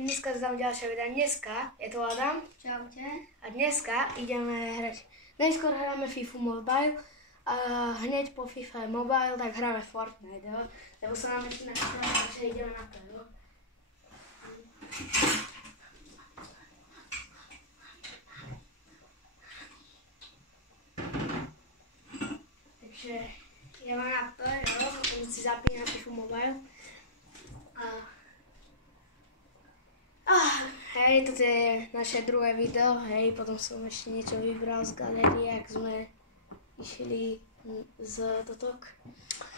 dneska zdám ďalšie videa. Dneska je to Adam. Čaute. A dneska ideme hrať. Najskôr hráme FIFA Mobile. A hneď po FIFA Mobile tak hráme Fortnite, jo? Lebo sa nám ešte nechcela, takže ideme na to, jo? Takže ideme na to, jo? Potom si zapínam FIFA Mobile. Hej, toto je naše druhé video, hej, potom som ešte niečo vybral z galérie, ak sme išli z totok.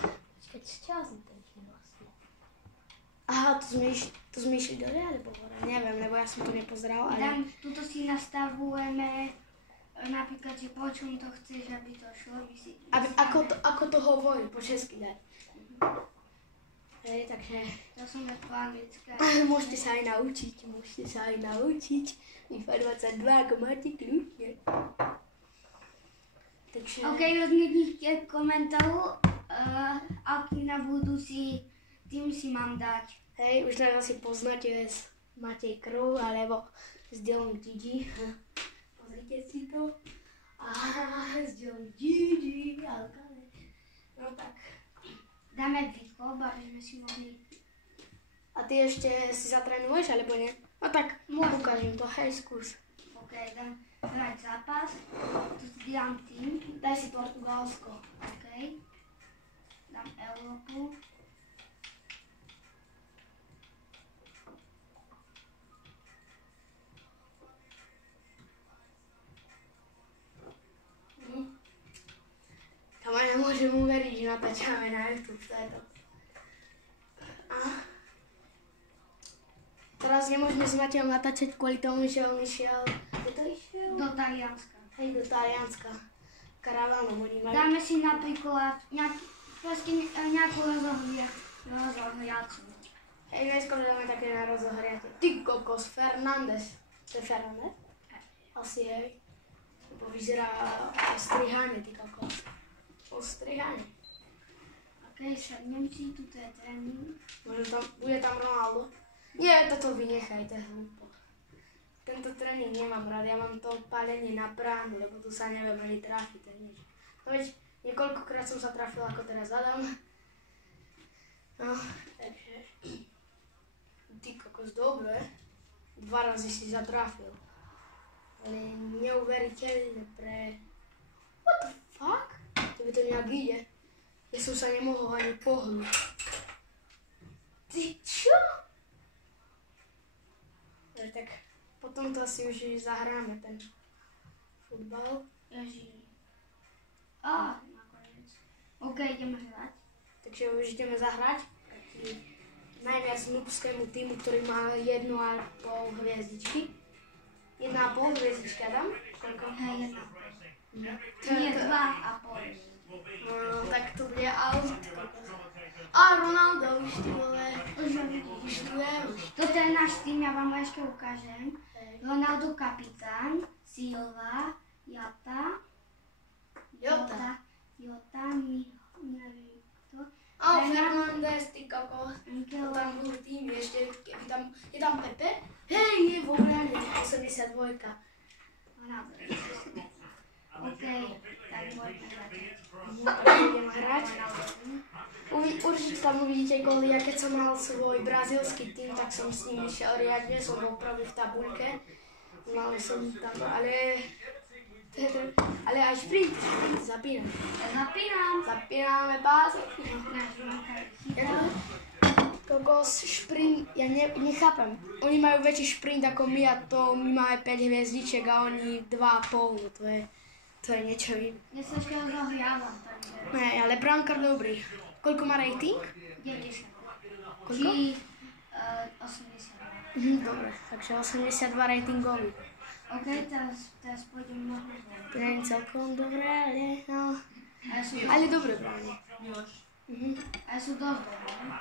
Počkať, z čoho sme to išli vlastne? Aha, tu sme išli dole alebo hore, neviem, lebo ja som to nepozeral, ale... Tam, tuto si nastavujeme, napríklad, že po čom to chceš, aby to šlo, Ako to hovorí, po česky dať. Hej, takže... To som ja po anglicky. Môžete sa aj naučiť. FIFA 22, ako máte kľúčne. Takže... OK, rozhodnite komentárov, aký na budúci tým si mám dať. Hej, už nás asi poznáte s Matej Krv, alebo s Dylan Gigi. Pozrite si to. S Dylan Gigi, ale... No tak. Dáme výchop, aby sme si mohli... A ty ešte si zatrénuješ, alebo nie? No tak, ukážem to, hej, skús. OK, dám hrať zápas, tu si dám tým. Daj si Portugalsko. OK, dám Európu. Tam aj nemôžem uveriť, že natáčame na YouTube táto. Teraz nemôžeme s Matejom natáčať kvôli tomu, že on išiel... Kde to išiel? Do Talianska. Hej, do Talianska. Karavánom oni majú. Dáme si napríklad nejakú rozohriacu. Hej, najskôr dáme také na rozohriate. Ty kokos, Fernández. To je Fernández? Asi hej. Lebo vyzerá ostrihane, ty kokos. Ostrihane. OK, sadnem si, tuto je tréning. Bude tam Ronaldo. Nie, toto vynechaj, to je hlúpo. Tento tréning nemám rád, ja mám to odpálenie na bránu, lebo tu sa neviem ani trafiť, to je nič. No veď, niekoľkokrát som sa trafil ako teraz Adam. No, takže... Ty kokos, dobre. 2 razy si zatrafil. Ale neuveriteľné pre... What the fuck? Tebe to nejak ide. Ja som sa nemohol ani pohnúť. Ty čo? Tak potom to asi už zahráme ten futbal. Ježi. Nakoniec. OK, ideme hrať. Takže už ideme zahrať. Taký najviac noobskému týmu, ktorý má 1,5 hviezdičky. 1,5 hviezdičky, Adam? Koľko? Hej, 1,5. Nie, 2,5. Tak to bude out. Ronaldo, už ty vole. Už tu je. Toto je náš tým, ja vám ešte ukážem. Ronaldo kapitán, Silva, Jota, neviem kto. Fernández, ty kokos. To tam bol tým, ešte, je tam Pepe? Hej, je v obrane, 82. Ronaldo. OK, tak môžeme hrať. Určite tam uvidíte góly, ja keď som mal svoj brazílsky tým, tak som s ním išiel riadne, som bol prvý v tabuľke. Mal som tam, ale aj šprint, zapínam. Zapíname pás. Kokos, šprint, ja nechápem. Oni majú väčší šprint ako my a to my máme 5 hviezdiček a oni 2,5, no to je niečo iné. Ja sa ešte rozohriavam, takže... Ne, ale brankár dobrý. Koľko má rating? 90. Koľko? 80. Dobre, takže 82 ratingový. OK, teraz pôjdem možno. To nie je celkom dobré, ale no... Ale dobre bráni. Ale sú dosť dobré.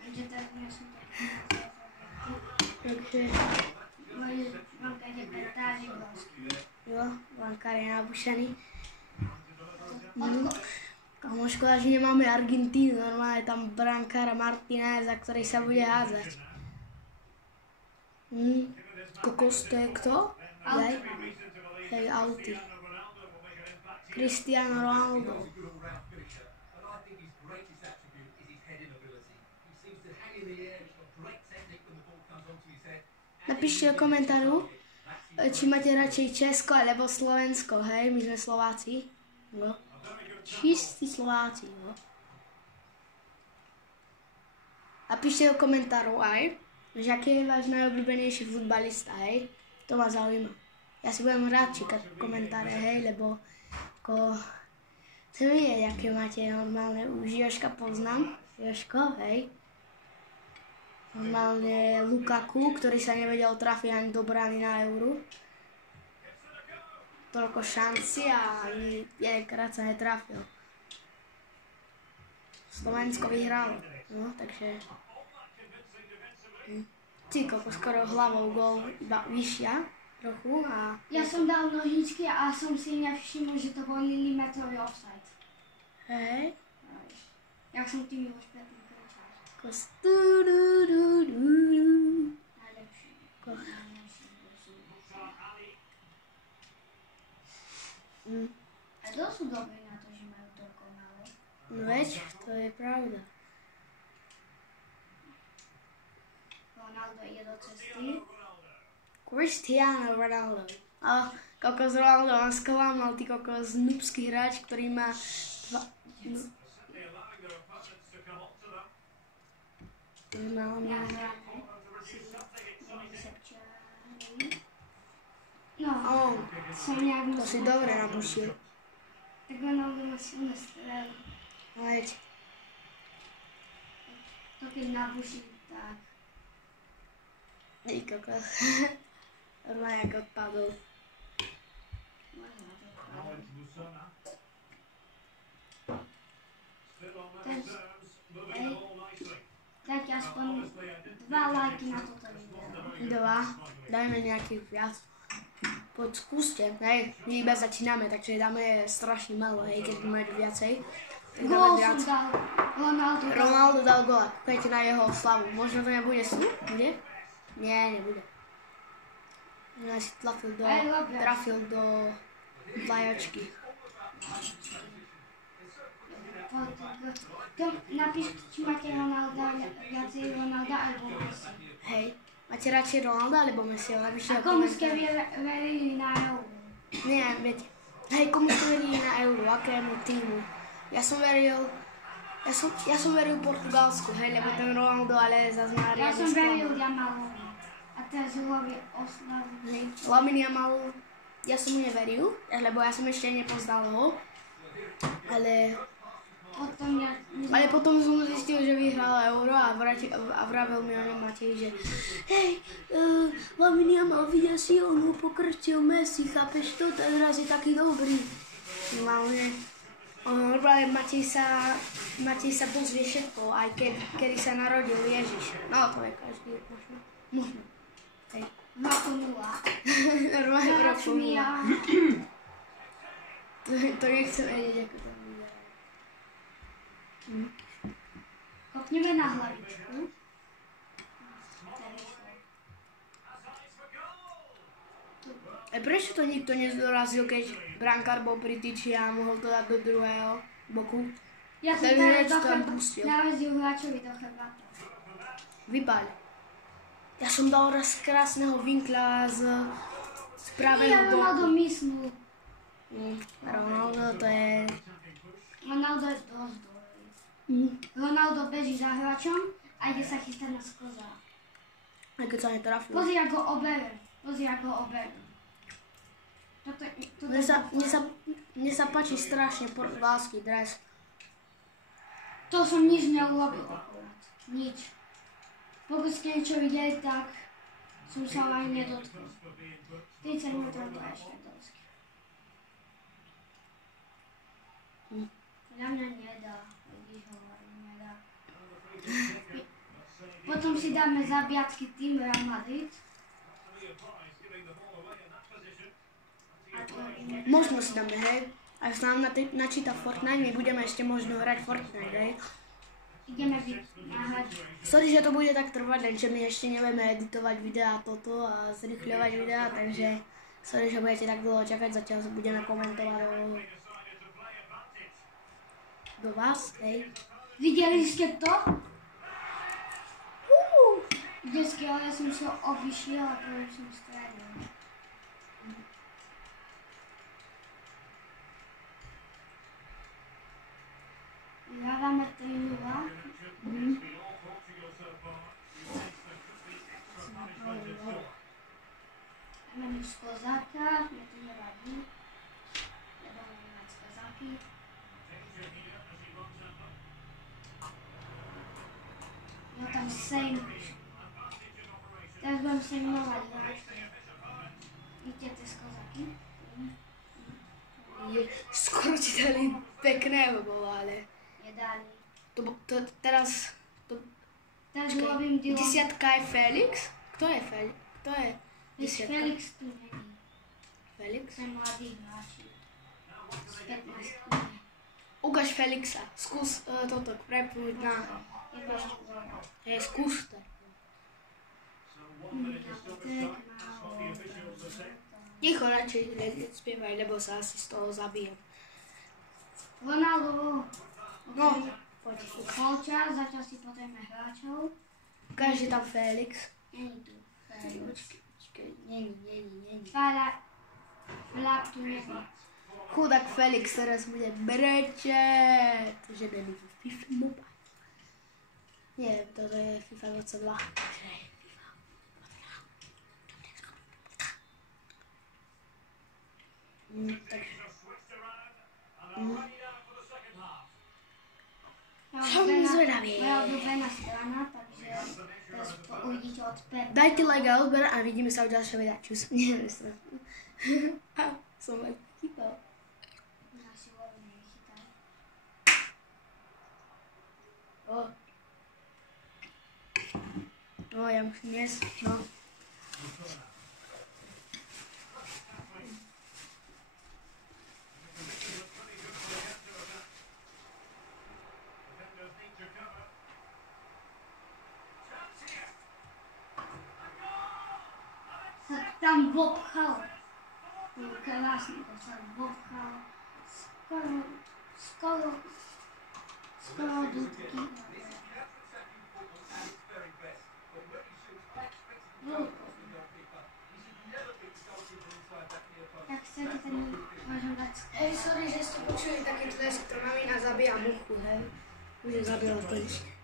Takže teraz nie sú to. Takže... Vanka je pentáži blosky. Jo, Vankár je nabušený. Kámo, škoda, že nemáme Argentínu, normálne tam brankára Martineza, ktorý sa bude hádzať. Kokos, to je kto? Jaj? Hej, auty. Cristiano Ronaldo. Napíšte do komentáru, či máte radšej Česko alebo Slovensko, hej? My sme Slováci. No. Čistí Slováci, no. A píšte do komentáru aj, že aký je váš najobľúbenejší futbalista, hej? To ma zaujíma. Ja si budem rád čítať komentáre, hej, lebo ako chcem vidieť, aké máte normálne. Už Jožka poznám. Jožko, hej. Normálne Lukaku, ktorý sa nevedel trafiť ani do brány na Euru. Toľko šanci a ani jedenkrát sa netrafil. Slovensko vyhralo, no, takže... Ty koko, skoro hlavou gól iba vyššia trochu a... Ja som dal nožičky a som si nevšimol, že to bol milimetrový offside. Hej. Jak som tým už predtým kričal. Kos... Najlepší. A to sú dobrí na to, že majú toľko málo. No veď, to je pravda. Ronaldo ide do cesty. Cristiano Ronaldo. A kokos Ronaldo, on sklamal, ty kokos noobský hráč, ktorý má... No, som nejak To si dobre nabušil. Tak Ronaldo má silné strely. Veď. To keď nabuší, tak... Ty kokos. Normálne jak odpadol. Možno to tak aspoň 2 lajky na toto video. 2. Dajme nejakých viac. Poď skúste, hej. My iba začíname, takže dáme strašne malo, hej, keď máte viacej. Tak dáme Gól viac. som dal. Ronaldo dal góla. Kúkajte na jeho slavu. Možno to nebude snu? Bude? Nie, nebude. Ja si trafil do vajačky. Napíšte, či máte Ronalda, viacej Ronalda alebo Messi. Hej. Máte radšej Ronalda alebo Messiho? Napíšte A komu ste verili na Euro? Nie, veď. Hej, komu ste verili na Euro? Akému týmu? Ja som veril Portugalsku, hej, lebo ten Ronaldo, ale zase má Ja riadne som veril sklamu. Jamalovi. A teraz ho robí oslavu. Hej, Lamine Yamal, ja som mu neveril, lebo ja som ešte nepoznal ho. Ale potom som zistil, že vyhral Euro a vravel mi o ňom Matej, že hej, Lamine Yamal vidia si, on ho pokrčil Messi, chápeš to? Teraz je taký dobrý. Normálne. Normálne Matej sa dozvie všetko, aj kedy sa narodil Ježiš. No to je každý, možno. Hej. 2-0. Normálne Hráč Mia. To nechcem vedieť, ako to vyzerá. Kopneme na hlavičku. A prečo to nikto nezdorazil, keď brankár bol pri tyči a mohol to dať do druhého boku? Ja som Takže teraz niečo tam pustil. narazil hráčovi do chrbáta. Vypáľ. Ja som dal raz krásneho vinkla z pravého Ja Ronaldo boku. myslú. Ronaldo to je... Ronaldo je dosť dobrý. Ronaldo beží za hráčom a ide sa chystať na skoza. Aj keď sa netrafil. Pozri, ako ho obere. Mne sa páči strašne portugalský dres. To som nič neurobil akurát. Nič. Pokud ste niečo videli, tak som sa aj nedotkol. 30 metrov to ešte dosť. Podľa mňa nedá. Vidíš, hovorím, nedá. Potom si dáme zabiacky tým Real Madrid. Možno si dáme, hej. Ak sa nám načíta Fortnite, my budeme ešte možno hrať Fortnite, hej. ideme vynáhať. Sorry, že to bude tak trvať, lenže my ešte nevieme editovať videa toto a zrýchľovať videa, takže sorry, že budete tak dlho čakať, zatiaľ budeme komentovať do vás, hej. Videli ste to? Vždycky, ale ja som si ho obišiel a to už som strávil. Vyhrávame 3-0. Máme z kozáka, mne to nevadí. Nebudeme mať z kozáky. Ja tam sejmuš. Teraz budem sejmovať hráčky. Vidíte z kozáky? Skoro ti dali pekného bola, ale... Nedali. Teraz... Teraz robím deal. Desiatka je Felix? Kto je Felix? Kto je desiatka? Felix tu není. Felix? To je mladý hráč. Z 15. Ukáž Felixa. Skús toto prepnúť na... Skús to. Ticho radšej spievaj, lebo sa asi z toho zabijem. Ronaldo. No, poď. Bol čas, začal si potrebujeme hráčov. Ukáž, že tam Felix. Není tu. Počkej, není. Flap tu není. Chudák Felix teraz bude brečet. Že není v FIFA Mobile. Nie, toto je FIFA 22. Takže... Som zvedavý. Moja obľúbená strana, takže teraz uvidíte od Pepa. Dajte like a odber a vidíme sa v ďalšom videu. Čus. Nie, myslím. Som aj chytal. Naši lovi nechytal. No, ja musím jesť, no. Tam bobchal. Krásne to sa bobchal. Skoro dúbky. Jak chcete, ten môžem dať. Hej, sorry, že ste počuli taký tlesk, to mamina zabíja muchu, hej. Už je zabila konečne.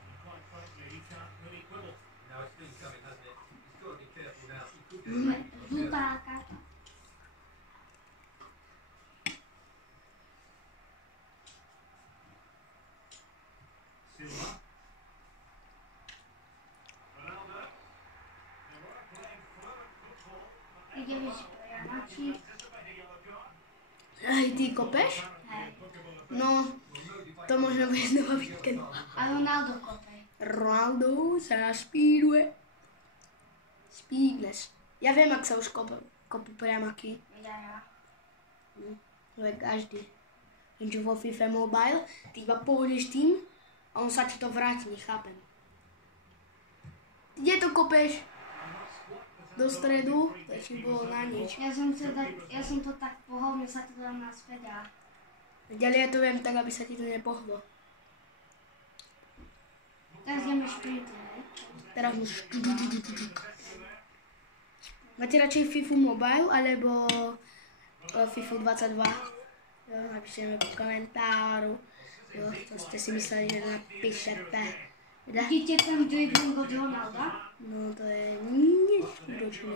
Žlutá karta. Ideme si pojanači. Hej, ty kopeš? Hej. No, to možno bude znova víkend. A Ronaldo kope. Ronaldo sa špíruje. Spídles. Ja viem, ak sa už kopú priamaky. Ja. To je každý. Lenže vo FIFA Mobile, ty iba pôjdeš tým a on sa ti to vráti, nechápem. Kde to kopeš? Do stredu? To ti bolo na nič. Ja som to tak pohol, mne sa to dám naspäť a... Ďalej ja to viem tak, aby sa ti to nepohlo. Teraz ideme šprinty, hej? Teraz už... Máte radšej FIFA Mobile alebo FIFA 22? Jo, napíšte mi v komentáru. Jo, to ste si mysleli, že napíšete. Vidíte ten dribbling od Ronalda? No to je neskutočné.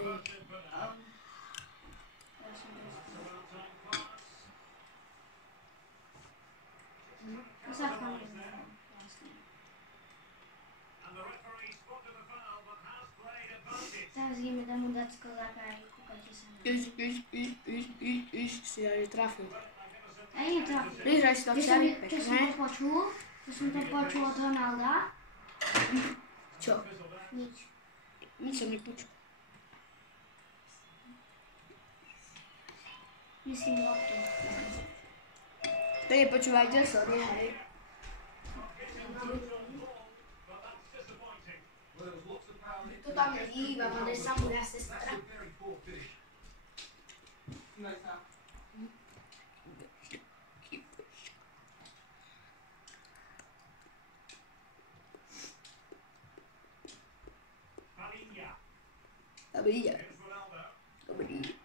Teraz ideme mu dať z kozáka a kúkajte sa na. Si aj trafil. A nie trafil. Vyhraj si to včera, Čo som to počul od Ronalda? Čo? Nič. Nič som nepočul. Myslím loptu. To nepočúvajte, sorry, hej. vám hýba, ma daj sa moja sestra. Dobrý.